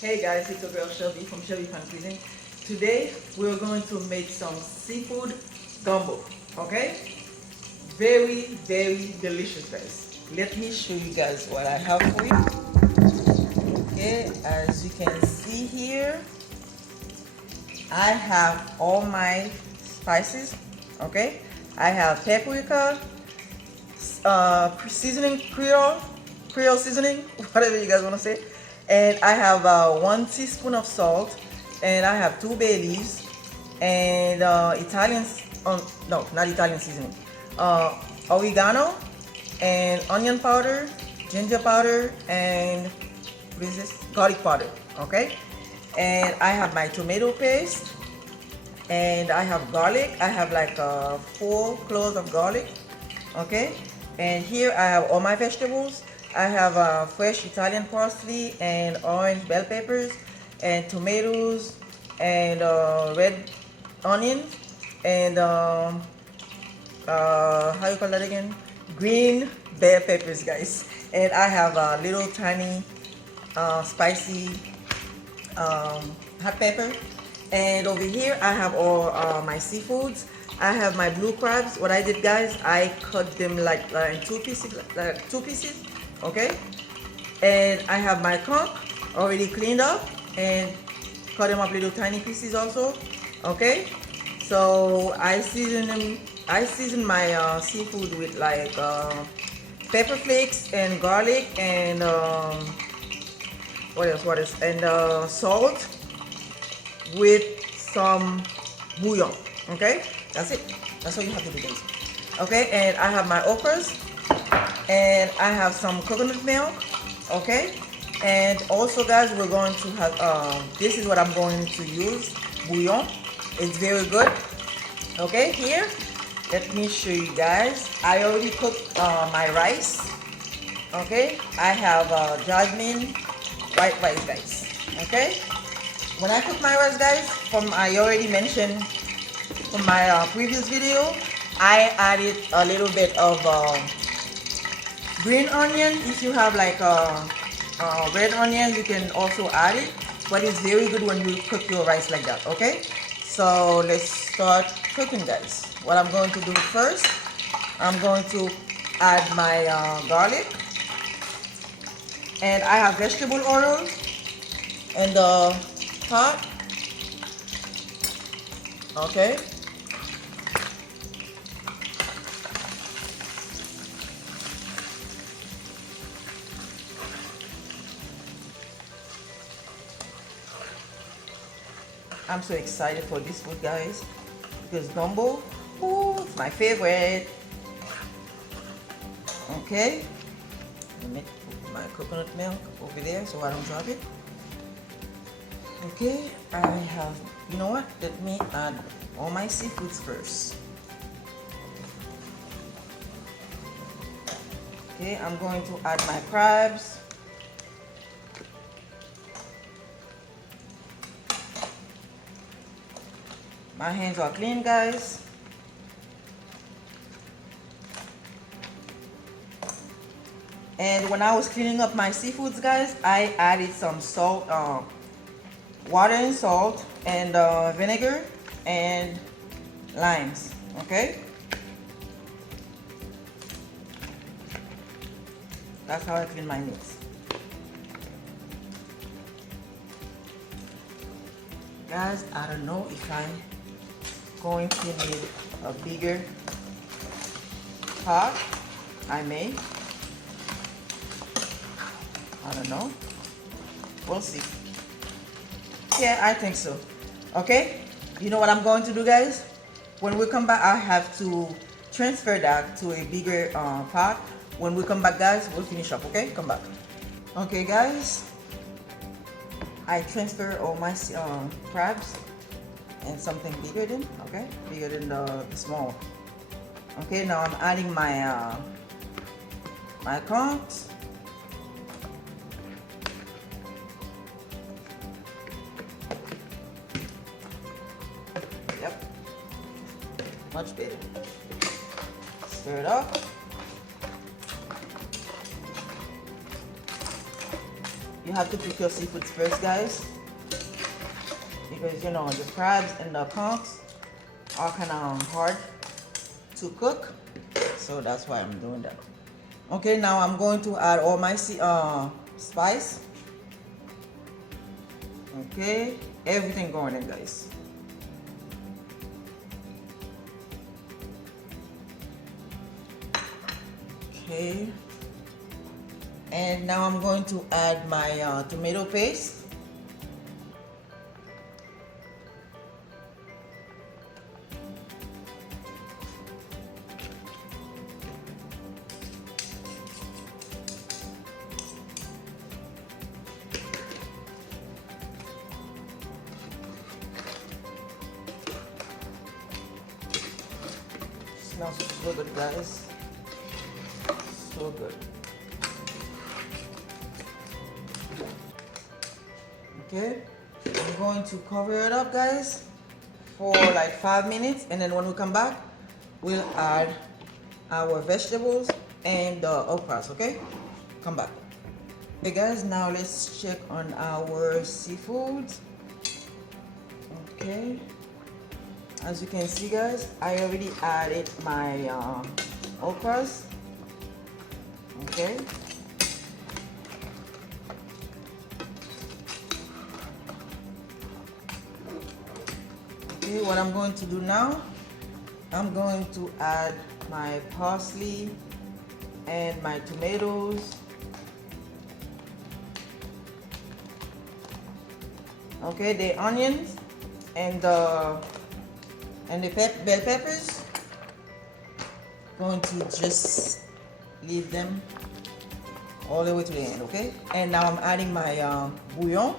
Hey guys, it's your girl Shelby from Shelby Fan Cuisine. Today we're going to make some seafood gumbo. Okay? Very delicious, guys. Let me show you guys what I have for you. Okay, as you can see here, I have all my spices. Okay, I have paprika, seasoning, Creole seasoning, whatever you guys want to say. And I have 1 teaspoon of salt, and I have 2 bay leaves, and Italian, no, not Italian seasoning, oregano, and onion powder, ginger powder, and what is this? Garlic powder. Okay, and I have my tomato paste, and I have garlic. I have like 4 cloves of garlic. Okay, and here I have all my vegetables. I have fresh Italian parsley and orange bell peppers and tomatoes and red onions and how you call that again? Green bell peppers, guys. And I have a little tiny spicy hot pepper. And over here I have all my seafoods. I have my blue crabs. What I did, guys, I cut them like in two pieces, okay? And I have my conch already cleaned up and cut them up little tiny pieces also, okay? So I season them. I season my seafood with like pepper flakes and garlic and what else? And salt with some bouillon. Okay, that's it. That's all you have to do, guys. Okay, and I have my okras, and I have some coconut milk. Okay, and also, guys, we're going to have this is what I'm going to use, bouillon. It's very good. Okay, here, let me show you guys. I already cooked my rice. Okay, I have jasmine white rice, guys. Okay, when I cook my rice, guys, I already mentioned from my previous video, I added a little bit of green onion. If you have like red onion, you can also add it, but it's very good when you cook your rice like that. Okay, so let's start cooking, guys. What I'm going to do first, I'm going to add my garlic, and I have vegetable oil in the pot. Okay, I'm so excited for this food, guys, because gumbo, ooh, it's my favorite. Okay, let me put my coconut milk over there so I don't drop it. Okay, I have, you know what? Let me add all my seafoods first. Okay, I'm going to add my crabs. My hands are clean, guys. And when I was cleaning up my seafoods, guys, I added some salt, water and salt, and vinegar and limes. Okay, that's how I clean my meats. Guys, I don't know if I'm going to need a bigger pot. I may. I don't know. We'll see. Yeah, I think so. Okay, you know what I'm going to do, guys? When we come back, I have to transfer that to a bigger pot. When we come back, guys, we'll finish up. Okay, come back. Okay, guys, I transfer all my crabs and something bigger than, okay, bigger than the small. Okay, now I'm adding my my conchs. Yep, much better. Stir it up. You have to cook your seafoods first, guys, because you know the crabs and the conchs are kind of hard to cook, so that's why I'm doing that. Okay, now I'm going to add all my spice. Okay, everything going in, guys. Okay, and now I'm going to add my tomato paste. Smells so good, guys. So good. Okay, I'm going to cover it up, guys, for like 5 minutes, and then when we come back, we'll add our vegetables and the okras. Okay, come back. Okay, guys, now let's check on our seafood. Okay, as you can see, guys, I already added my okras. Okay, okay, what I'm going to do now, I'm going to add my parsley and my tomatoes. Okay, the onions and the bell peppers. Going to just leave them all the way to the end. Okay, and now I'm adding my bouillon.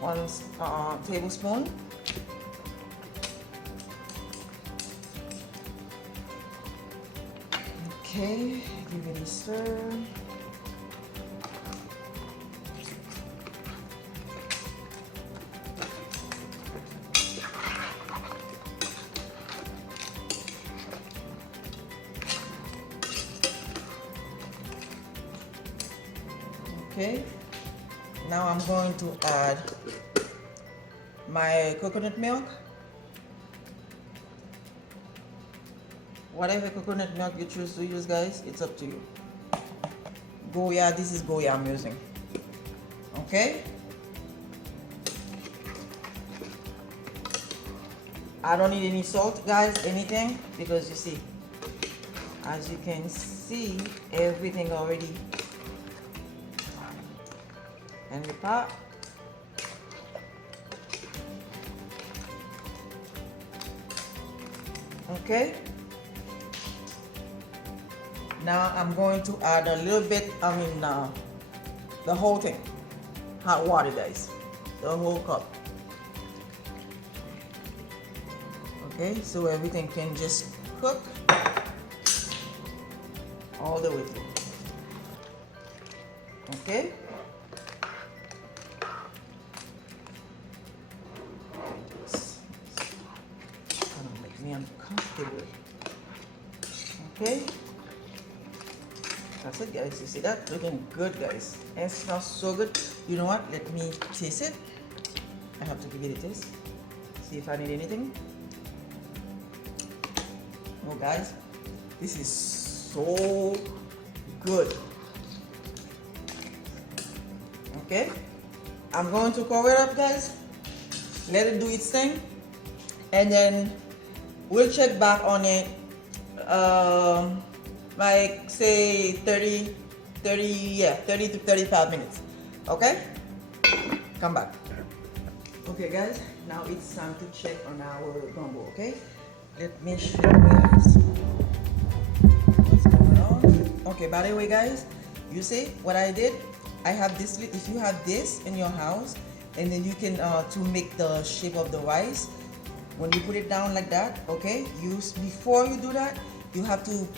One tablespoon. Okay, give it a stir. Okay, now I'm going to add my coconut milk. Whatever coconut milk you choose to use, guys, it's up to you. Goya, this is Goya I'm using. Okay, I don't need any salt, guys, anything, because you see, as you can see, everything already in the pot. Okay, now I'm going to add a little bit, the whole thing, hot water, guys, the whole cup. Okay, so everything can just cook all the way through. Okay, me uncomfortable. Okay, that's it, guys. You see that? Looking good, guys, and it smells so good. You know what? Let me taste it. I have to give it a taste. See if I need anything. Oh, guys, this is so good. Okay, I'm going to cover it up, guys. Let it do its thing, and then we'll check back on it, like say 30 to 35 minutes. Okay, come back. Okay, guys, now it's time to check on our gumbo. Okay, let me show you guys what's going on. Okay, by the way, guys, you see what I did? I have this. If you have this in your house, and then you can to make the shape of the rice. When you put it down like that, okay, before you do that, you have to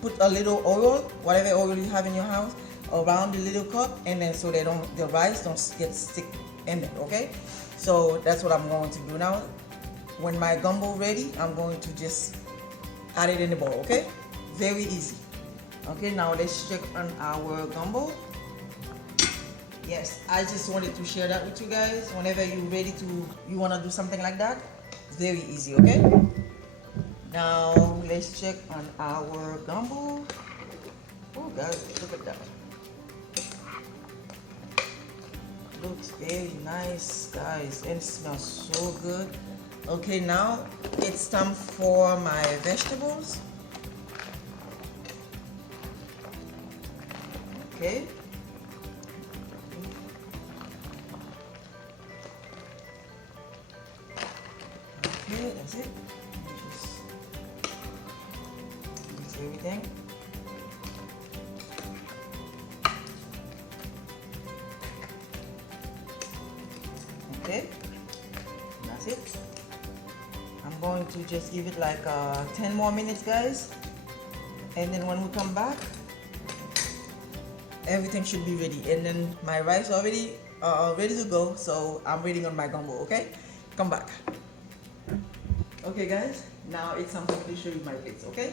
put a little oil, whatever oil you have in your house, around the little cup, and then so the rice don't get stick in it. Okay, so that's what I'm going to do now. When my gumbo ready, I'm going to just add it in the bowl. Okay, Very easy. Okay, now let's check on our gumbo. Yes, I just wanted to share that with you guys. Whenever you're ready to, you want to do something like that, it's very easy. Okay, now let's check on our gumbo. Oh guys, look at that. Looks very nice, guys, and smells so good. Okay, now it's time for my vegetables. Okay. Okay, that's it. Just mix everything. Okay, that's it. I'm going to just give it like 10 more minutes, guys, and then when we come back, everything should be ready, and then my rice already ready to go, so I'm waiting on my gumbo. Okay, come back. Okay guys, now it's time for me to show you my plates. Okay,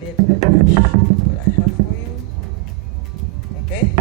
let me show you what I have for you. Okay,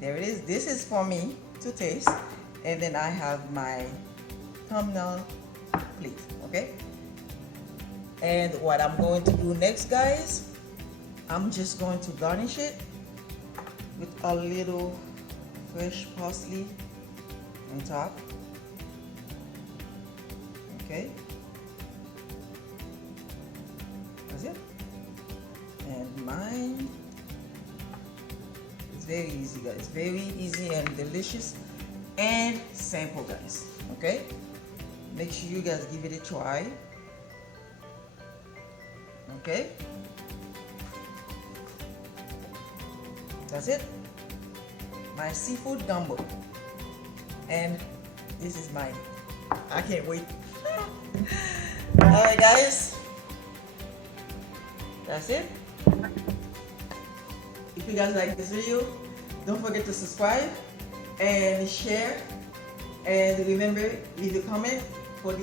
there it is. This is for me to taste, and then I have my thumbnail plate. Okay, and what I'm going to do next, guys, I'm just going to garnish it with a little fresh parsley on top. Okay, that's it. And mine is very easy, guys. Very easy and delicious and simple, guys. Okay, make sure you guys give it a try. Okay, that's it. My seafood gumbo, and this is mine. I can't wait. Alright guys, that's it. If you guys like this video, don't forget to subscribe and share, and remember, leave a comment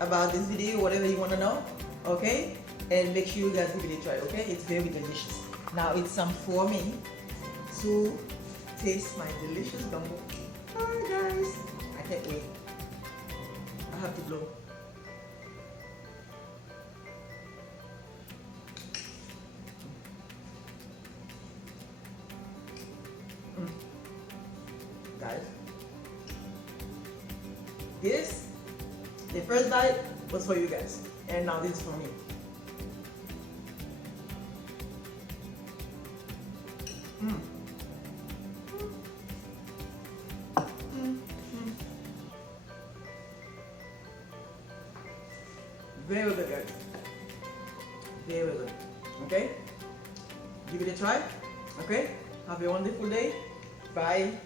about this video, whatever you want to know. Okay, and make sure you guys give it a try. Okay, it's very delicious. Now it's time for me to taste my delicious gumbo. Alright guys, I can't wait. I have to blow. Guys, the first bite was for you guys, and now this is for me. Very good, guys. Very good. Okay, give it a try. Okay, have a wonderful day. Bye.